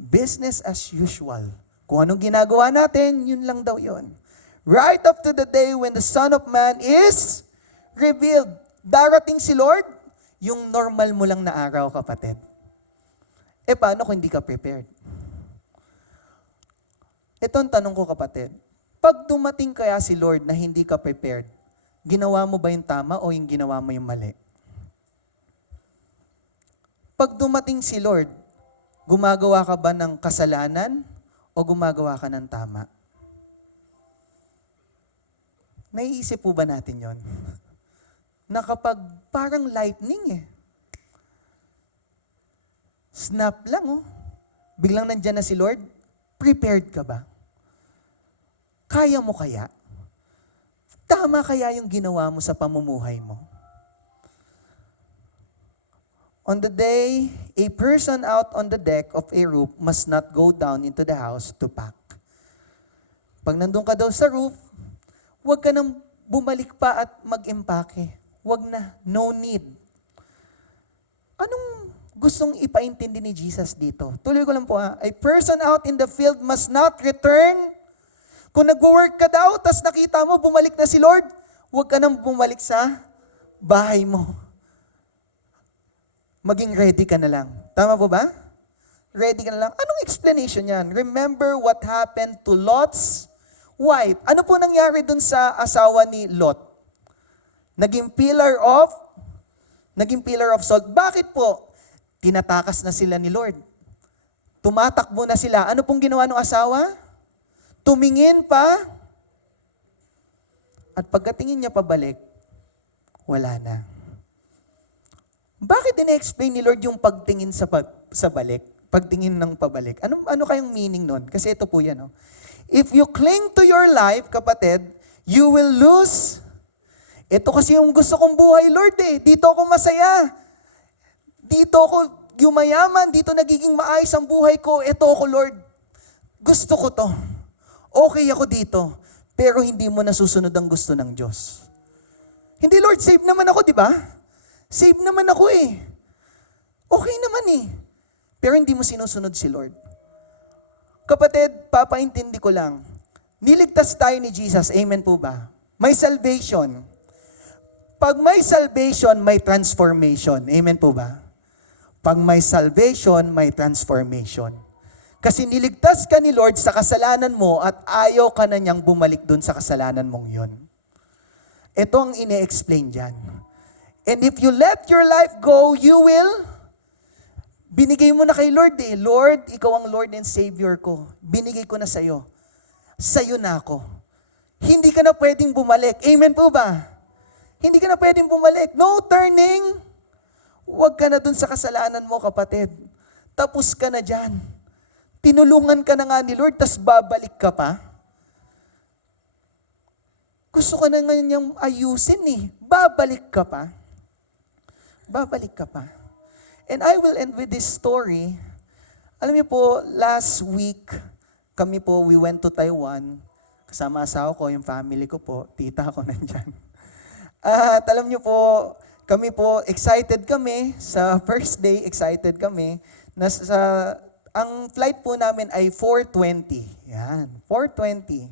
Business as usual. Kung anong ginagawa natin, yun lang daw yun. Right up to the day when the Son of Man is revealed. Darating si Lord, yung normal mo lang na araw, kapatid. Paano kung hindi ka prepared? Ito ang tanong ko, kapatid. Pag dumating kaya si Lord na hindi ka prepared, ginawa mo ba yung tama o yung ginawa mo yung mali? Pag dumating si Lord, gumagawa ka ba ng kasalanan o gumagawa ka ng tama? Naiisip po ba natin yon? Na kapag parang lightning snap lang biglang nandyan na si Lord, prepared ka ba? Kaya mo kaya? Tama kaya yung ginawa mo sa pamumuhay mo? On the day, a person out on the deck of a roof must not go down into the house to pack. Pag nandun ka daw sa roof, huwag ka nang bumalik pa at mag-impake. Huwag na. No need. Anong gustong ipaintindi ni Jesus dito? Tuloy ko lang po A person out in the field must not return. Kung nag-work ka daw, tas nakita mo, bumalik na si Lord, huwag ka nang bumalik sa bahay mo. Maging ready ka na lang. Tama po ba? Ready ka na lang. Anong explanation yan? Remember what happened to Lot's wife. Ano po nangyari dun sa asawa ni Lot? Naging pillar of salt. Bakit po? Tinatakas na sila ni Lord. Tumatakbo na sila. Ano pong ginawa ng asawa? Tumingin pa. At pagkatingin niya pabalik, wala na. Bakit ina-explain ni Lord yung pagtingin sa balik? Pagtingin ng pabalik. Ano kayong meaning nun? Kasi ito po yan. If you cling to your life, kapatid, you will lose. Ito kasi yung gusto kong buhay, Lord Dito ako masaya. Dito ako yumayaman. Dito nagiging maayos ang buhay ko. Ito ako, Lord. Gusto ko to. Okay ako dito. Pero hindi mo nasusunod ang gusto ng Diyos. Hindi, Lord, save naman ako, di ba? Save naman ako Okay naman Pero hindi mo sinusunod si Lord. Kapatid, papaintindi ko lang. Niligtas tayo ni Jesus. Amen po ba? May salvation. Pag may salvation, may transformation. Amen po ba? Pag may salvation, may transformation. Kasi niligtas ka ni Lord sa kasalanan mo at ayaw ka na niyang bumalik dun sa kasalanan mong yun. Ito ang ine-explain dyan. And if you let your life go, you will, binigay mo na kay Lord Lord, ikaw ang Lord and Savior ko. Binigay ko na sa'yo. Sa'yo na ako. Hindi ka na pwedeng bumalik. Amen po ba? Hindi ka na pwedeng bumalik. No turning. Huwag ka na dun sa kasalanan mo, kapatid. Tapos ka na dyan. Tinulungan ka na nga ni Lord, tas babalik ka pa. Gusto ka na nga niyang ayusin Babalik ka pa. Babalik ka pa. And I will end with this story. Alam niyo po, last week, we went to Taiwan. Kasama asawa ko, yung family ko po, tita ko nandyan. At alam niyo po, kami po, excited kami. Sa first day, excited kami. Ang flight po namin ay 4:20. Yan, 4:20.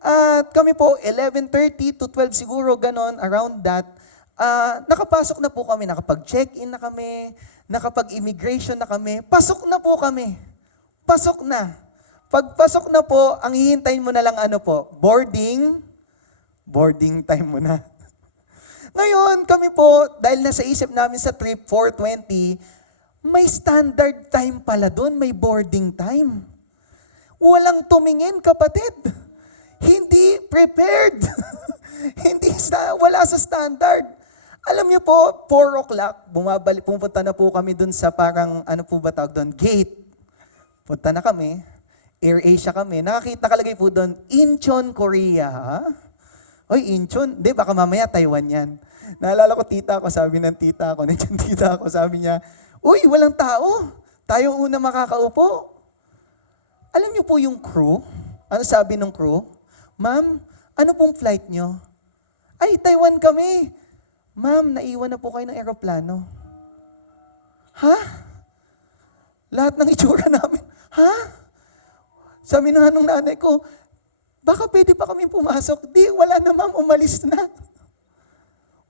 At kami po, 11:30 to 12 siguro, ganon, around that. Nakapasok na po kami, nakapag-check-in na kami, nakapag-immigration na kami. Pasok na po kami. pasok na. Pagpasok na po, ang hihintayin mo na lang ano po, boarding time mo na. Ngayon, kami po, dahil nasa isip namin sa trip 4:20, may standard time pala doon, may boarding time. Walang tumingin, kapatid. Hindi prepared. Wala sa standard. Alam niyo po, 4 o'clock, pumunta na po kami doon sa parang, ano po ba tawag doon, gate. Punta na kami. AirAsia kami, nakalagay po doon, Incheon, Korea. Ha? Oy, Incheon? Di, baka mamaya Taiwan yan. Naalala ko, tita ko, sabi ng tita ko, nandiyan tita ko, sabi niya, uy, walang tao. Tayo una makakaupo. Alam niyo po yung crew? Ano sabi ng crew? Ma'am, ano pong flight niyo? Ay, Taiwan kami. Ma'am, naiwan na po kayo ng eroplano. Ha? Lahat ng itsura namin. Ha? Sabi na nung nanay ko, baka pwede pa kami pumasok. Di, wala na ma'am, umalis na.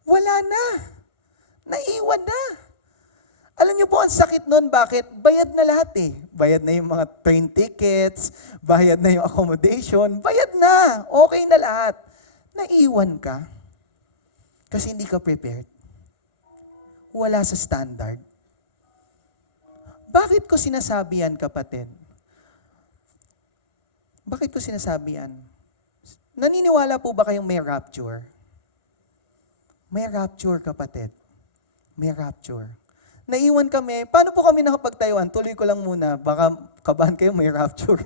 Wala na. Naiwan na. Alam niyo po, ang sakit nun, bakit? Bayad na lahat eh. Bayad na yung mga train tickets, bayad na yung accommodation, bayad na. Okay na lahat. Naiwan ka kasi hindi ka prepared. Wala sa standard. Bakit ko sinasabi yan, kapatid? Bakit ko sinasabi yan? Naniniwala po ba kayong may rapture? May rapture, kapatid. May rapture. Naiwan kami. Paano po kami nakapagtayuan? Tuloy ko lang muna. Baka kabahan kayo, may rapture.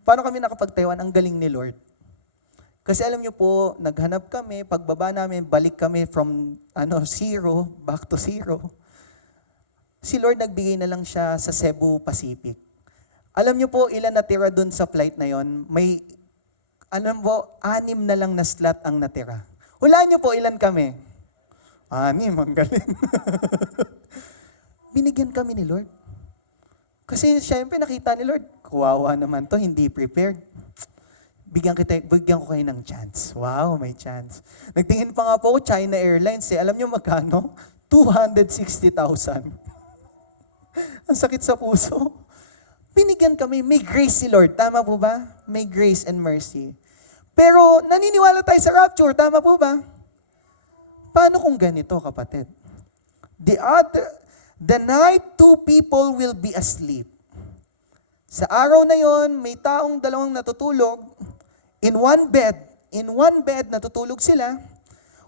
Paano kami nakapagtayuan? Ang galing ni Lord. Kasi alam niyo po, naghanap kami, pagbaba namin, balik kami from zero, back to zero. Si Lord nagbigay na lang siya sa Cebu Pacific. Alam niyo po, ilan natira dun sa flight na yon? May, 6 na lang na slot ang natira. Hulaan niyo po, ilan kami? 6, ang galing. Binigyan kami ni Lord. Kasi syempre nakita ni Lord, kawawa naman to, hindi prepared. Bigyan ko kayo ng chance. Wow, may chance. Nagtingin pa nga po ako, China Airlines eh. Alam niyo magkano? 260,000. Ang sakit sa puso. Binigyan kami, may grace si Lord. Tama po ba? May grace and mercy. Pero naniniwala tayo sa rapture. Tama po ba? Paano kung ganito, kapatid? The night 2 people will be asleep. Sa araw na yon, may taong 2 natutulog. In one bed, natutulog sila.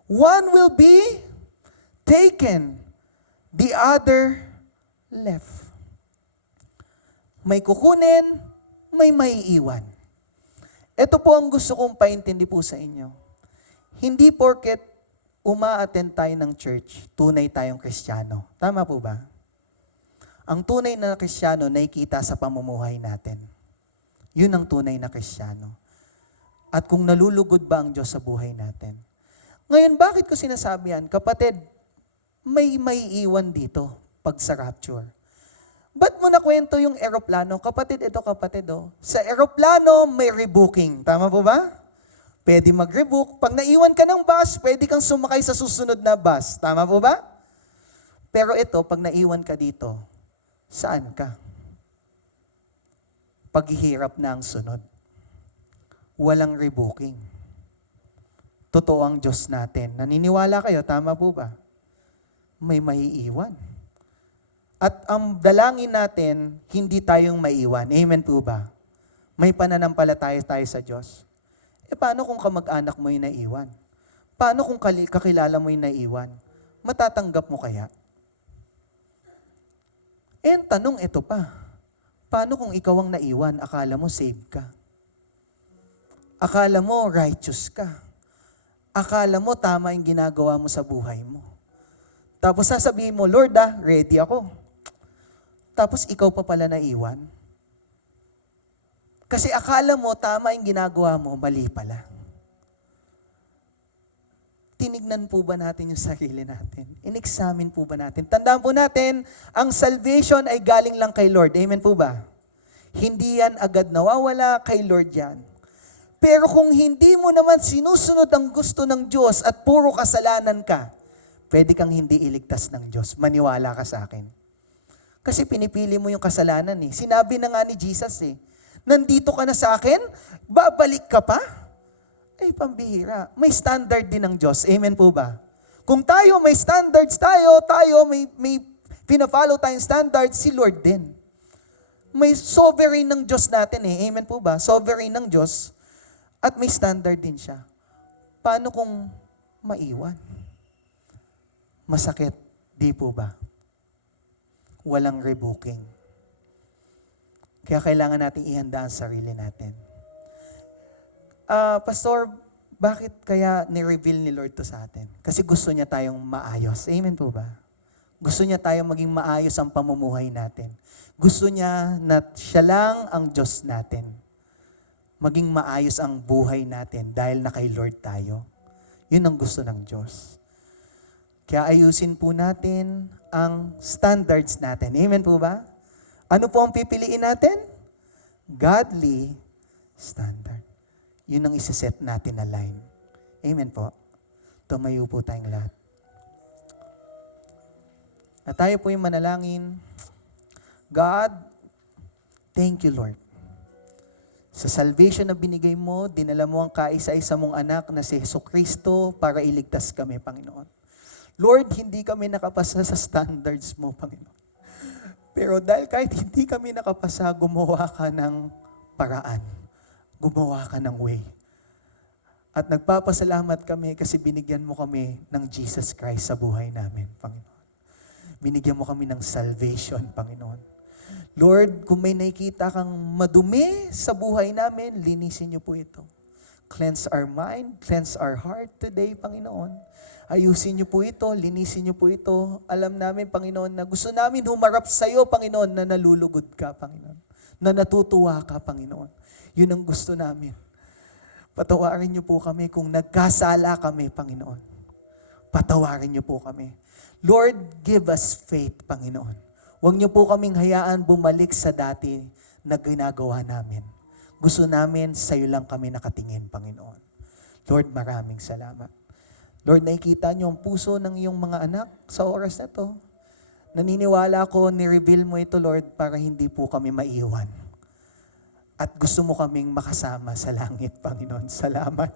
One will be taken. The other left. May kukunin, may maiiwan. Ito po ang gusto kong paintindi po sa inyo. Hindi porket uma-attend tayo ng church, tunay tayong Kristiyano. Tama po ba? Ang tunay na Kristiyano nakikita sa pamumuhay natin. Yun ang tunay na Kristiyano. At kung nalulugod ba ang Diyos sa buhay natin. Ngayon, bakit ko sinasabi yan? Kapatid, may maiiwan dito pag sa rapture. Ba't mo nakwento yung eroplano? Kapatid, ito kapatid, oh. Sa eroplano, may rebooking. Tama po ba? Pwede mag-rebook. Pag naiwan ka ng bus, pwede kang sumakay sa susunod na bus. Tama po ba? Pero ito, pag naiwan ka dito, saan ka? Paghihirap na ang sunod. Walang rebooking. Totoo ang Diyos natin. Naniniwala kayo, tama po ba? May maiiwan. At ang dalangin natin, hindi tayong maiwan. Amen po ba? May pananampalataya tayo sa Diyos. Paano kung kamag-anak mo yung naiwan? Paano kung kakilala mo yung naiwan? Matatanggap mo kaya? Ang tanong ito pa. Paano kung ikaw ang naiwan, akala mo save ka? Akala mo righteous ka? Akala mo tama yung ginagawa mo sa buhay mo? Tapos sasabihin mo, Lord ready ako. Tapos ikaw pa pala naiwan. Kasi akala mo, tama yung ginagawa mo, mali pala. Tinignan po ba natin yung sarili natin? In-examine po ba natin? Tandaan po natin, ang salvation ay galing lang kay Lord. Amen po ba? Hindi yan agad nawawala, kay Lord yan. Pero kung hindi mo naman sinusunod ang gusto ng Diyos at puro kasalanan ka, pwede kang hindi iligtas ng Diyos. Maniwala ka sa akin. Kasi pinipili mo yung kasalanan eh. Sinabi na nga ni Jesus eh, nandito ka na sa akin, babalik ka pa? Ay, pambihira. May standard din ng Diyos. Amen po ba? Kung tayo may standards tayo may pina-follow tayong standards, si Lord din. May sovereign ng Diyos natin eh. Amen po ba? Sovereign ng Diyos. At may standard din siya. Paano kung maiwan? Masakit. Di po ba? Walang rebooking. Kaya kailangan natin ihanda ang sarili natin. Pastor, bakit kaya ni-reveal ni Lord to sa atin? Kasi gusto niya tayong maayos. Amen po ba? Gusto niya tayong maging maayos ang pamumuhay natin. Gusto niya na siya lang ang Diyos natin. Maging maayos ang buhay natin dahil na kay Lord tayo. Yun ang gusto ng Diyos. Kaya ayusin po natin ang standards natin. Amen po ba? Ano po ang pipiliin natin? Godly standard. Yun ang isaset natin na line. Amen po. Tumayo po tayong lahat. At tayo po yung manalangin. God, thank you Lord. Sa salvation na binigay mo, dinala mo ang kaisa-isa mong anak na si Jesucristo para iligtas kami, Panginoon. Lord, hindi kami nakapasa sa standards mo, Panginoon. Pero dahil kahit hindi kami nakapasa, gumawa ka ng paraan. Gumawa ka ng way. At nagpapasalamat kami kasi binigyan mo kami ng Jesus Christ sa buhay namin, Panginoon. Binigyan mo kami ng salvation, Panginoon. Lord, kung may nakikita kang madumi sa buhay namin, linisin niyo po ito. Cleanse our mind, cleanse our heart today, Panginoon. Ayusin niyo po ito, linisin niyo po ito. Alam namin, Panginoon, na gusto namin humarap sa iyo, Panginoon, na nalulugod ka, Panginoon. Na natutuwa ka, Panginoon. Yun ang gusto namin. Patawarin niyo po kami kung nagkasala kami, Panginoon. Patawarin niyo po kami. Lord, give us faith, Panginoon. Huwag niyo po kaming hayaan bumalik sa dati na ginagawa namin. Gusto namin sa iyo lang kami nakatingin, Panginoon. Lord, maraming salamat. Lord, nakikita niyo ang puso ng iyong mga anak sa oras na to. Naniniwala ko, ni-reveal mo ito, Lord, para hindi po kami maiwan. At gusto mo kaming makasama sa langit, Panginoon. Salamat.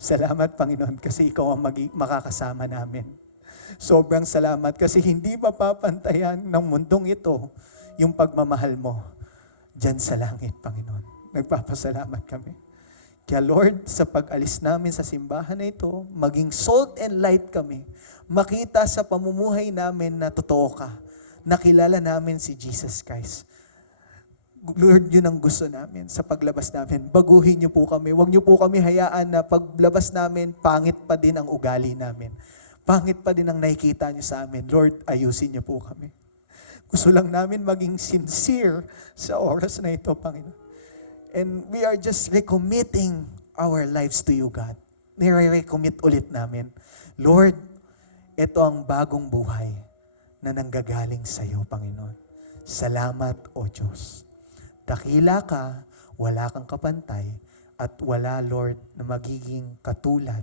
Salamat, Panginoon, kasi ikaw ang makakasama namin. Sobrang salamat kasi hindi mapapantayan ng mundong ito yung pagmamahal mo dyan sa langit, Panginoon. Nagpapasalamat kami. Kaya Lord, sa pag-alis namin sa simbahan na ito, maging salt and light kami. Makita sa pamumuhay namin na totoo ka. Nakilala namin si Jesus Christ. Lord, yun ang gusto namin sa paglabas namin. Baguhin niyo po kami. Huwag niyo po kami hayaan na paglabas namin, pangit pa din ang ugali namin. Pangit pa din ang nakikita niyo sa amin. Lord, ayusin niyo po kami. Gusto lang namin maging sincere sa oras na ito, Panginoon. And we are just recommitting our lives to you, God. Nire-recommit ulit namin. Lord, ito ang bagong buhay na nanggagaling sa iyo, Panginoon. Salamat, O Diyos. Dakila ka, wala kang kapantay, at wala, Lord, na magiging katulad.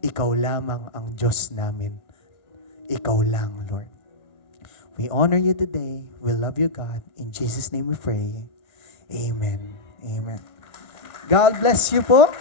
Ikaw lamang ang Diyos namin. Ikaw lang, Lord. We honor you today. We love you, God. In Jesus' name we pray. Amen. Amen. God bless you po.